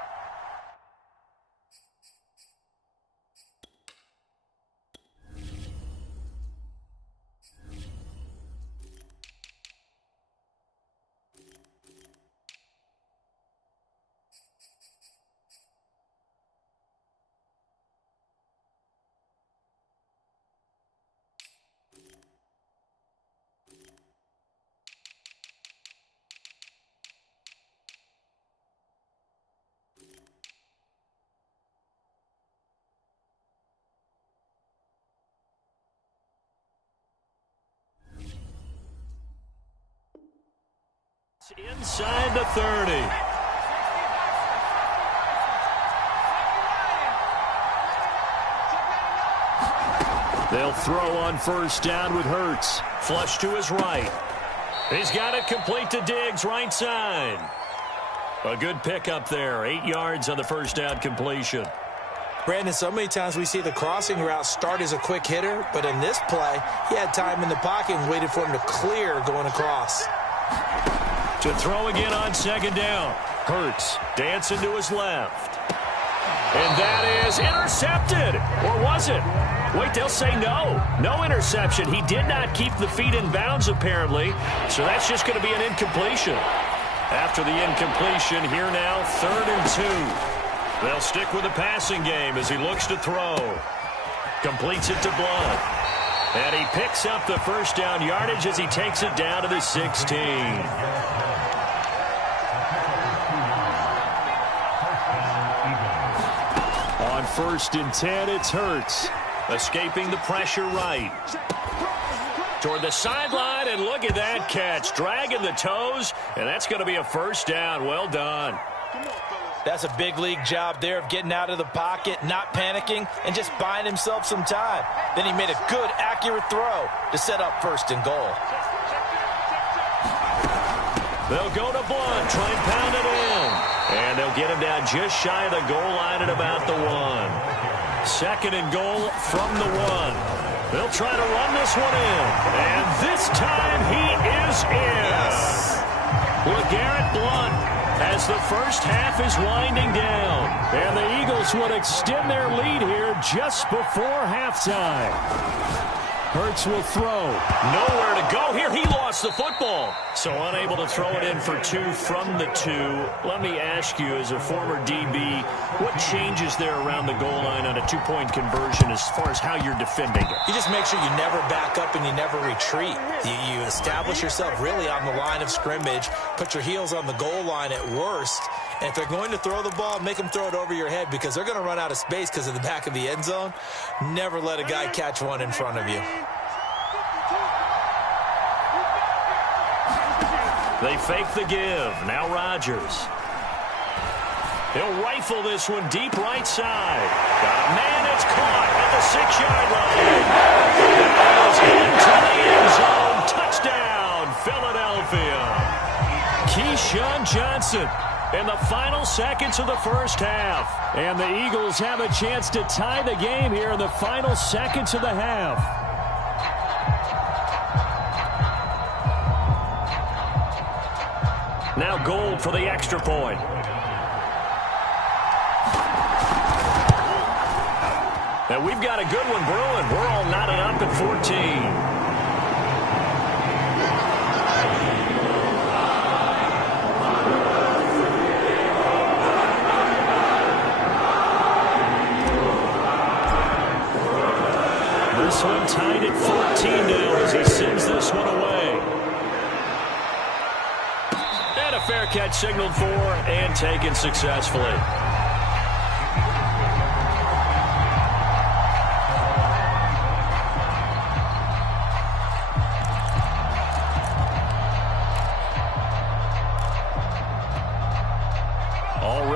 Inside the 30. They'll throw on first down with Hurts. Flush to his right. He's got it complete to Diggs, right side. A good pickup there. 8 yards on the first down completion. Brandon, so many times we see the crossing route start as a quick hitter, but in this play, he had time in the pocket and waited for him to clear going across. To throw again on second down. Hurts dancing to his left. And that is intercepted. Or was it? Wait, they'll say no. No interception. He did not keep the feet in bounds, apparently. So that's just going to be an incompletion. After the incompletion, here now, 3rd and 2. They'll stick with the passing game as he looks to throw. Completes it to Blunt. And he picks up the first down yardage as he takes it down to the 16. On 1st and 10, it's Hurts. Escaping the pressure right. Toward the sideline, and look at that catch. Dragging the toes, and that's going to be a first down. Well done. That's a big league job there of getting out of the pocket, not panicking, and just buying himself some time. Then he made a good, accurate throw to set up 1st and goal. They'll go to Blunt, try and pound it in. And they'll get him down just shy of the goal line at about the 1. 2nd and goal from the 1. They'll try to run this one in. And this time he is in. Yes. LeGarrette Blunt as the first half is winding down. And the Eagles would extend their lead here just before halftime. Hurts will throw. Nowhere to go here. He lost the football. So unable to throw it in for 2 from the 2. Let me ask you, as a former DB, what changes there around the goal line on a 2-point conversion as far as how you're defending it? You just make sure you never back up and you never retreat. You establish yourself really on the line of scrimmage, put your heels on the goal line at worst, and if they're going to throw the ball, make them throw it over your head because they're going to run out of space because of the back of the end zone. Never let a guy catch one in front of you. They fake the give. Now Rodgers. He'll rifle this one deep right side. Got a man, it's caught at the 6-yard line. Into the end zone. Touchdown, Philadelphia. Keyshawn Johnson in the final seconds of the first half. And the Eagles have a chance to tie the game here in the final seconds of the half. Now Gold for the extra point. And we've got a good one brewing. We're all knotted up at 14. This one tied at 14 now as he sends this one away. And a fair catch signaled for and taken successfully.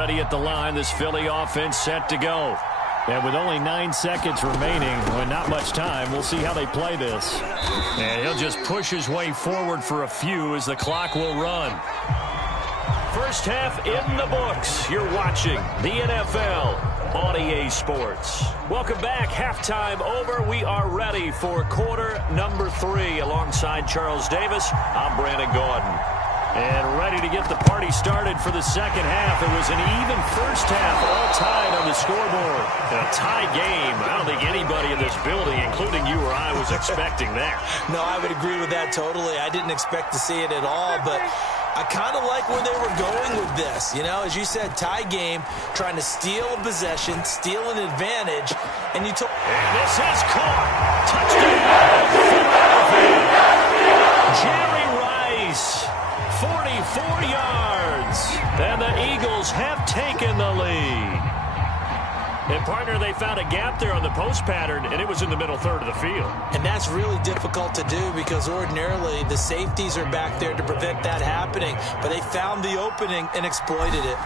ready at the line. This Philly offense set to go. And with only 9 seconds remaining, well, not much time, we'll see how they play this. And he'll just push his way forward for a few as the clock will run. First half in the books. You're watching the NFL on EA Sports. Welcome back. Halftime over. We are ready for quarter number 3. Alongside Charles Davis, I'm Brandon Gaudin. And ready to get the party started for the second half. It was an even first half, all tied on the scoreboard. A tie game. I don't think anybody in this building, including you or I, was expecting that. No, I would agree with that totally. I didn't expect to see it at all, but I kind of like where they were going with this. You know, as you said, tie game, trying to steal a possession, steal an advantage, and you took... And this is caught. Touchdown, Philadelphia. Jerry Rice. 44 yards, and the Eagles have taken the lead. And, partner, they found a gap there on the post pattern, and it was in the middle third of the field. And that's really difficult to do because ordinarily the safeties are back there to prevent that happening, but they found the opening and exploited it.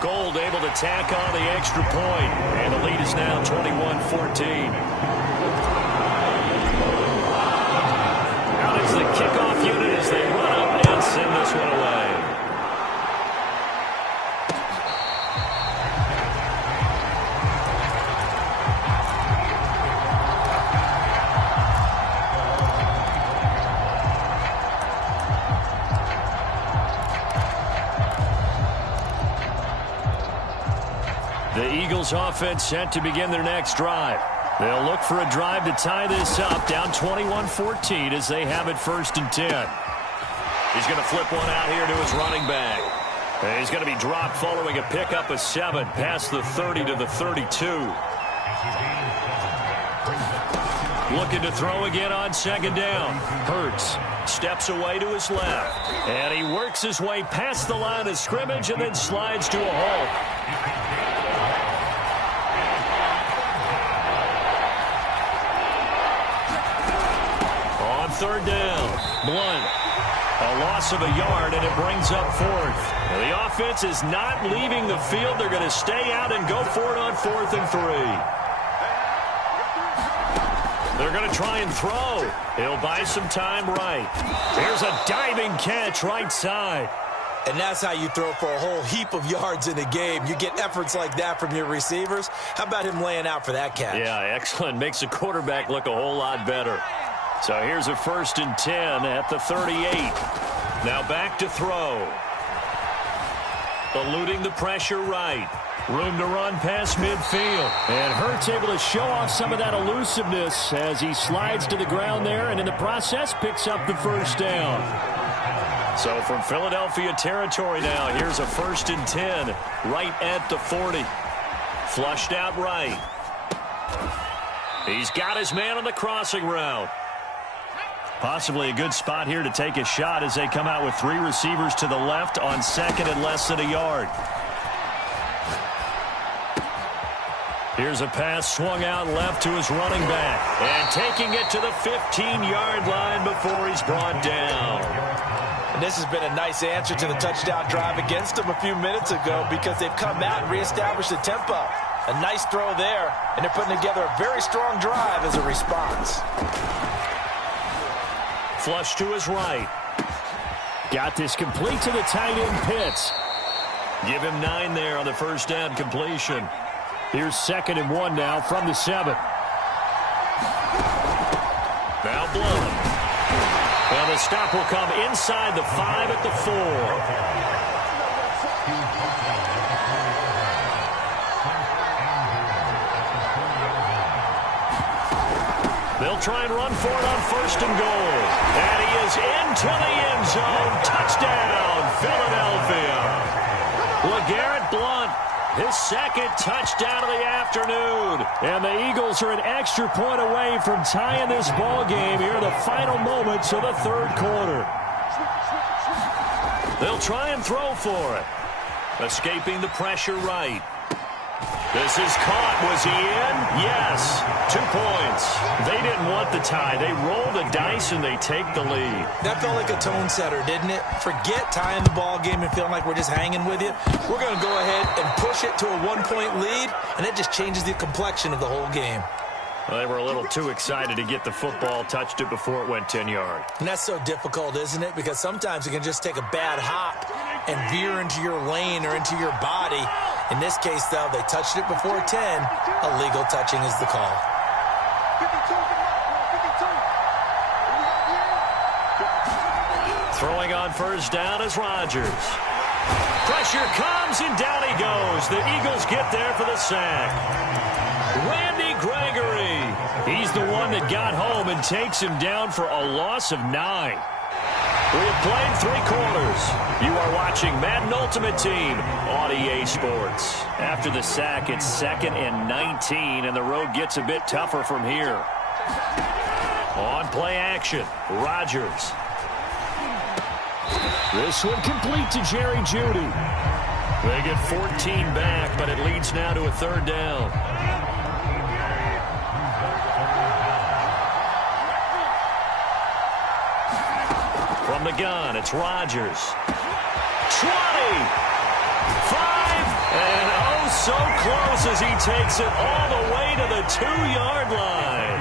Gold able to tack on the extra point, and the lead is now 21-14. The kickoff unit as they run up and send this one away. The Eagles offense set to begin their next drive. They'll look for a drive to tie this up, down 21-14 as they have it 1st and 10. He's going to flip one out here to his running back. And he's going to be dropped following a pickup of 7 past the 30 to the 32. Looking to throw again on 2nd down. Hurts steps away to his left. And he works his way past the line of scrimmage and then slides to a halt. On 3rd down, Blunt. A loss of a yard, and it brings up 4th. Now, the offense is not leaving the field. They're going to stay out and go for it on 4th and 3. They're going to try and throw. He'll buy some time right. Here's a diving catch right side. And that's how you throw for a whole heap of yards in a game. You get efforts like that from your receivers. How about him laying out for that catch? Yeah, excellent. Makes the quarterback look a whole lot better. So here's a 1st and 10 at the 38. Now back to throw. Eluding the pressure right. Room to run past midfield. And Hurts able to show off some of that elusiveness as he slides to the ground there and in the process picks up the 1st down. So from Philadelphia territory now, here's a 1st and 10 right at the 40. Flushed out right. He's got his man on the crossing route. Possibly a good spot here to take a shot as they come out with 3 receivers to the left on 2nd and less than a yard. Here's a pass swung out left to his running back. And taking it to the 15-yard line before he's brought down. And this has been a nice answer to the touchdown drive against them a few minutes ago because they've come out and reestablished the tempo. A nice throw there, and they're putting together a very strong drive as a response. Flush to his right. Got this complete to the tight end Pitts. Give him 9 there on the 1st down completion. Here's 2nd and 1 now from the 7. Now Blunt. Well, the stop will come inside the 5 at the 4. They'll try and run for it on 1st and goal. And he is into the end zone. Touchdown, Philadelphia. LeGarrette Blunt, his 2nd touchdown of the afternoon. And the Eagles are an extra point away from tying this ball game here in the final moments of the 3rd quarter. They'll try and throw for it. Escaping the pressure right. This is caught. Was he in? Yes. 2 points. They didn't want the tie. They roll the dice and they take the lead. That felt like a tone setter, didn't it? Forget tying the ball game and feeling like we're just hanging with you. We're going to go ahead and push it to a 1-point lead, and it just changes the complexion of the whole game. Well, they were a little too excited to get the football, touched it before it went 10 yards. And that's so difficult, isn't it? Because sometimes you can just take a bad hop and veer into your lane or into your body. In this case, though, they touched it before 10. Illegal touching is the call. Throwing on first down is Rodgers. Pressure comes, and down he goes. The Eagles get there for the sack. Randy Gregory. He's the one that got home and takes him down for a loss of 9. We have played 3 quarters. You are watching Madden Ultimate Team on EA Sports. After the sack, it's 2nd and 19, and the road gets a bit tougher from here. On play action, Rodgers. This one complete to Jerry Jeudy. They get 14 back, but it leads now to a 3rd down. From the gun, it's Rodgers. 20, 5, and oh so close as he takes it all the way to the 2-yard line.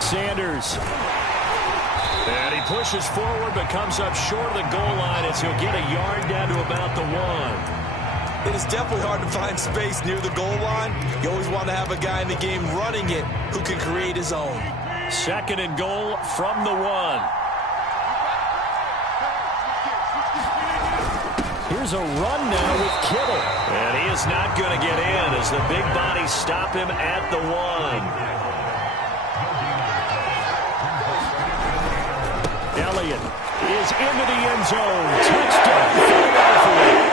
Sanders. And he pushes forward but comes up short of the goal line as he'll get a yard down to about the 1. It is definitely hard to find space near the goal line. You always want to have a guy in the game running it who can create his own. 2nd and goal from the 1. Here's a run now with Kittle. And he is not going to get in as the big bodies stop him at the 1. Elliott is into the end zone. Touchdown, Philadelphia.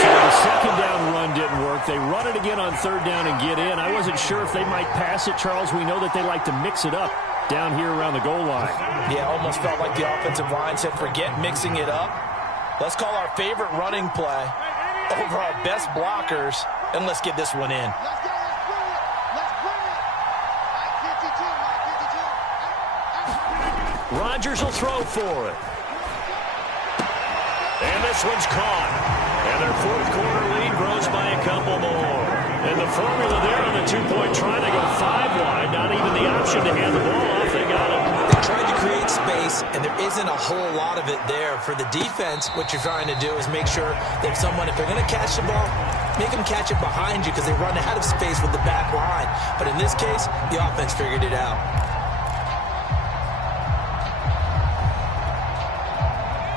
So the 2nd down run didn't work. They run it again on 3rd down and get in. I wasn't sure if they might pass it, Charles. We know that they like to mix it up down here around the goal line. Yeah, almost felt like the offensive line said, forget mixing it up. Let's call our favorite running play over our best blockers, and let's get this one in. Rodgers will throw for it. And this one's caught. And their 4th quarter lead grows by a couple more. And the formula there on the 2-point try, they go 5 wide. Not even the option to hand the ball off. They got it. They tried to create space, and there isn't a whole lot of it there. For the defense, what you're trying to do is make sure that if they're going to catch the ball, make them catch it behind you because they run out of space with the back line. But in this case, the offense figured it out.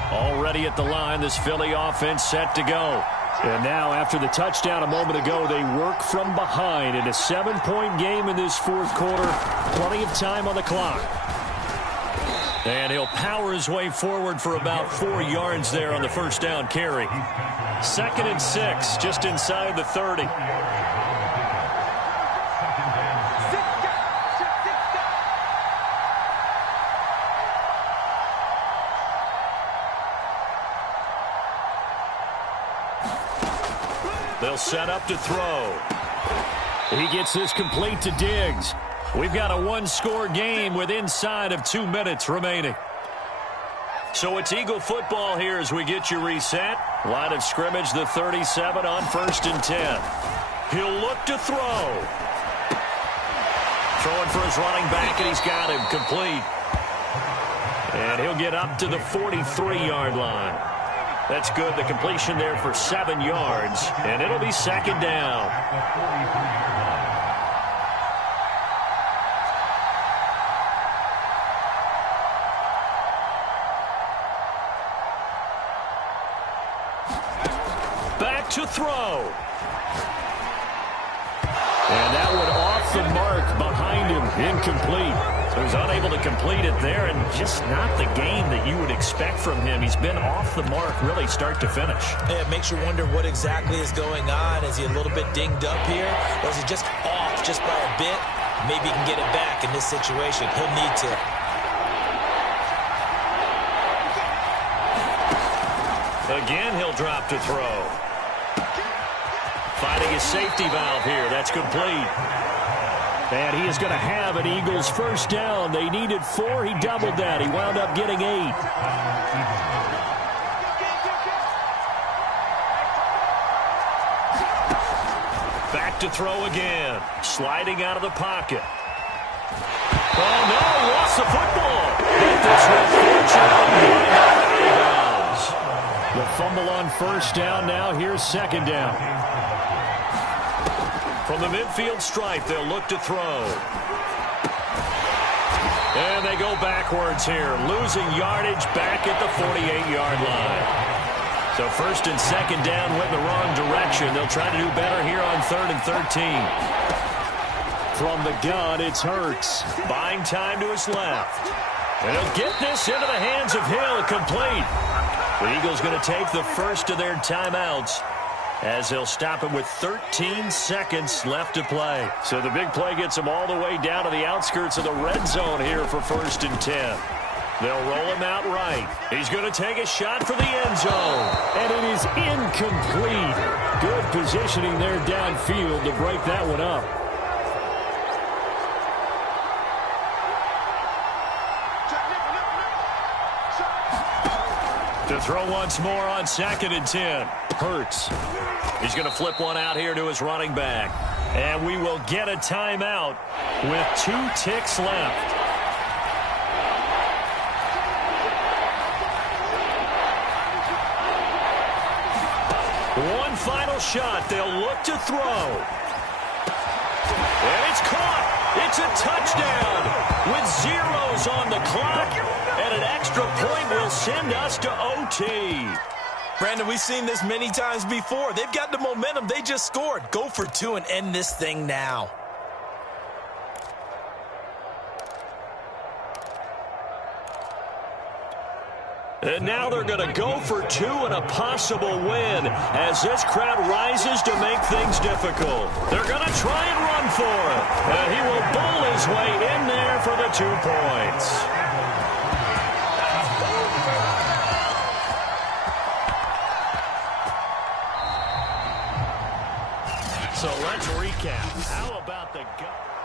Already at the line, this Philly offense set to go. And now, after the touchdown a moment ago, they work from behind in a 7-point game in this 4th quarter. Plenty of time on the clock. And he'll power his way forward for about 4 yards there on the first down carry. 2nd and 6, just inside the 30. They'll set up to throw. He gets this complete to Diggs. We've got a 1-score game with inside of 2 minutes remaining. So it's Eagle football here as we get you reset. Line of scrimmage, the 37 on 1st and 10. He'll look to throw. Throwing for his running back, and he's got him complete. And he'll get up to the 43-yard line. That's good. The completion there for 7 yards, and it'll be 2nd down. Back to throw. And that one off the mark behind him, incomplete. So he's unable to complete it there, and just not the game that you would expect from him. He's been off the mark really start to finish. Yeah, it makes you wonder what exactly is going on. Is he a little bit dinged up here? Or is he just off just by a bit? Maybe he can get it back in this situation. He'll need to. Again, he'll drop to throw. Finding his safety valve here. That's complete. And he is going to have an Eagles first down. They needed 4. He doubled that. He wound up getting 8. Back to throw again. Sliding out of the pocket. Oh, no, he lost the football. But this will fortunately wind up out of bounds. The fumble on first down now. Here's second down. From the midfield stripe, they'll look to throw. And they go backwards here, losing yardage back at the 48-yard line. So first and second down went in the wrong direction. They'll try to do better here on 3rd and 13. From the gun, it's Hurts. Buying time to his left. And he'll get this into the hands of Hill, complete. The Eagles going to take the first of their timeouts as they'll stop him with 13 seconds left to play. So the big play gets him all the way down to the outskirts of the red zone here for 1st and 10. They'll roll him out right. He's going to take a shot for the end zone. And it is incomplete. Good positioning there downfield to break that one up. To throw once more on 2nd and 10. Hurts. He's going to flip one out here to his running back. And we will get a timeout with 2 ticks left. One final shot. They'll look to throw. And it's caught. It's a touchdown with zeros on the clock. And an extra point will send us to OT. Brandon, we've seen this many times before. They've got the momentum. They just scored. Go for 2 and end this thing now. And now they're going to go for 2 and a possible win as this crowd rises to make things difficult. They're going to try and run for it. And he will bowl his way in there for the 2 points. So let's recap. How about the gut?